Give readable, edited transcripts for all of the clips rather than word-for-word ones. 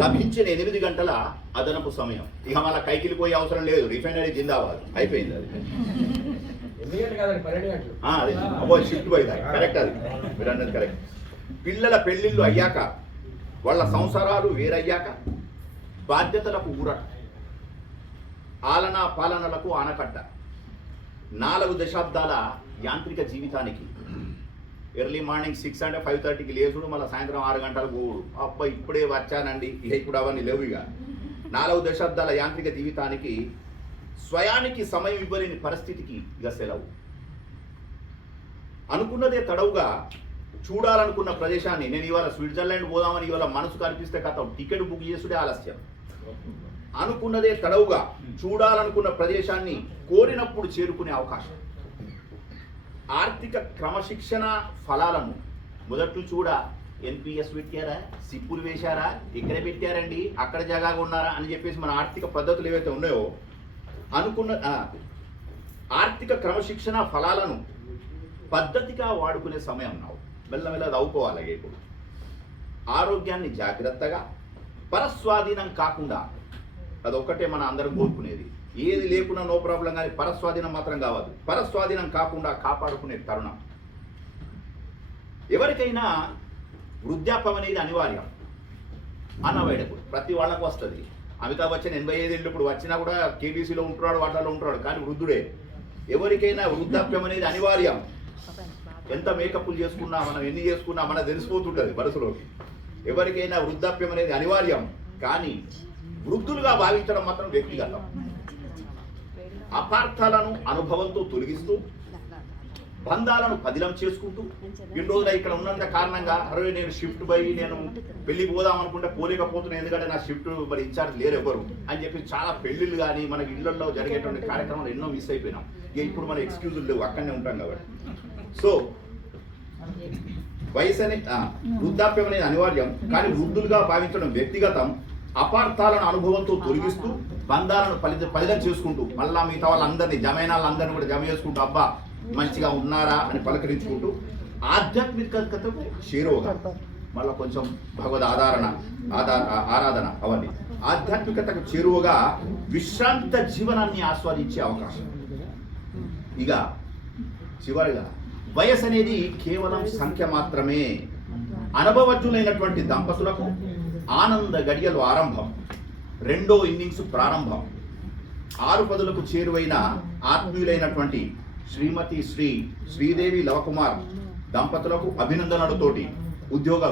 లభించిన 8 గంటల అదనపు సమయం. ఇక మళ్ళీ కైకిలి పోయే అవసరం లేదు, రిఫైనరీ జిందాబాద్ అయిపోయింది అది. అది అబ్బో షిఫ్ట్ పోయింది, కరెక్ట్, అది మీరు అన్నది కరెక్ట్. పిల్లల పెళ్ళిళ్ళు అయ్యాక, వాళ్ళ సంసారాలు వేరయ్యాక, బాధ్యతలకు ఊరట, ఆలనా పాలనలకు ఆనకట్ట, 4 దశాబ్దాల యాంత్రిక జీవితానికి ఎర్లీ మార్నింగ్ 6 అంటే 5:30కి లేచుడు, మళ్ళీ సాయంత్రం 6 గంటలకు పోవుడు. అబ్బా ఇప్పుడే వచ్చానండి, ఇప్పుడు అవన్నీ లేవు. ఇక 4 దశాబ్దాల యాంత్రిక జీవితానికి స్వయానికి సమయం ఇవ్వలేని పరిస్థితికి ఇక సెలవు. అనుకున్నదే తడవుగా చూడాలనుకున్న ప్రదేశాన్ని, నేను ఇవాళ స్విట్జర్లాండ్ పోదామని ఇవాళ మనసు కనిపిస్తే కథ టికెట్ బుక్ చేసుడే ఆలస్యం. అనుకున్నదే తడవుగా చూడాలనుకున్న ప్రదేశాన్ని కోరినప్పుడు చేరుకునే అవకాశం. ఆర్థిక క్రమశిక్షణ ఫలాలను మొదట్లు చూడ ఎన్పిఎస్ పెట్టారా, సిప్పులు వేశారా, ఇక్కడ పెట్టారండి, అక్కడ జగాగా ఉన్నారా అని చెప్పేసి మన ఆర్థిక పద్ధతులు ఏవైతే ఉన్నాయో అనుకున్న ఆర్థిక క్రమశిక్షణ ఫలాలను పద్ధతిగా వాడుకునే సమయం నావు. మెల్లమెల్ల అవుకోవాలి. ఇప్పుడు ఆరోగ్యాన్ని జాగ్రత్తగా, పరస్వాధీనం కాకుండా, అదొక్కటే మన అందరం కోరుకునేది. ఏది లేకున్నా నో ప్రాబ్లం, కానీ పరస్వాధీనం మాత్రం కావద్దు. పరస్వాధీనం కాకుండా కాపాడుకునే తరుణం. ఎవరికైనా వృద్ధాప్యం అనేది అనివార్యం, అన్అవాయిడబుల్, ప్రతి వాళ్ళకు వస్తుంది. అమితాబ్ బచ్చన్ 85 ఏళ్ళు ఇప్పుడు వచ్చినా కూడా కేబీసీలో ఉంటున్నాడు, వాటిలో ఉంటున్నాడు, కానీ వృద్ధుడే. ఎవరికైనా వృద్ధాప్యం అనేది అనివార్యం. ఎంత మేకప్లు చేసుకున్నా, మనం ఎన్ని చేసుకున్నా మనకు తెలిసిపోతుంటుంది మనసులోకి. ఎవరికైనా వృద్ధాప్యం అనేది అనివార్యం, కానీ వృద్ధులుగా భావించడం మాత్రం వ్యక్తిగతం. అపార్థాలను అనుభవంతో తొలగిస్తూ, బంధాలను పదిలం చేసుకుంటూ, ఇన్ని రోజులు ఇక్కడ ఉన్నంత కారణంగా అరే నేను షిఫ్ట్ పోయి నేను పెళ్లికి పోదాం అనుకుంటే పోలేకపోతున్నాను, ఎందుకంటే నా షిఫ్ట్ మరి ఇన్ఛార్జ్ లేరు ఎవరు అని చెప్పి చాలా పెళ్లిళ్ళు కానీ మనకి ఇళ్లలో జరిగేటువంటి కార్యక్రమాలు ఎన్నో మిస్ అయిపోయినాం. ఇక ఇప్పుడు మన ఎక్స్క్యూజులు లేవు, అక్కడనే ఉంటాం కాబట్టి. సో వయసు అనే వృద్ధాప్యం అనేది అనివార్యం, కానీ వృద్ధులుగా భావించడం వ్యక్తిగతం. అపార్థాలను అనుభవంతో తొలగిస్తూ, బంధాలను పదిలం చేసుకుంటూ, మళ్ళా మిగతా వాళ్ళందరినీ జమైన వాళ్ళందరినీ కూడా జమ చేసుకుంటూ, అబ్బా మంచిగా ఉన్నారా అని పలకరించుకుంటూ, ఆధ్యాత్మికతకు చేరువగా, మళ్ళీ కొంచెం భగవద్ ఆరాధన అవన్నీ ఆధ్యాత్మికతకు చేరువగా విశ్రాంత జీవనాన్ని ఆస్వాదించే అవకాశం. ఇక చివరిగా వయసు అనేది కేవలం సంఖ్య మాత్రమే. అనుభవజ్ఞులైనటువంటి దంపతులకు ఆనంద గడియలు ఆరంభం, రెండో ఇన్నింగ్స్ ప్రారంభం. 6 పదులకు చేరువైన ఆత్మీయులైనటువంటి శ్రీమతి శ్రీదేవి లవకుమార్ దంపతులకు అభినందనలతోటి ఉద్యోగ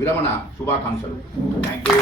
విరమణ శుభాకాంక్షలు. Thank you.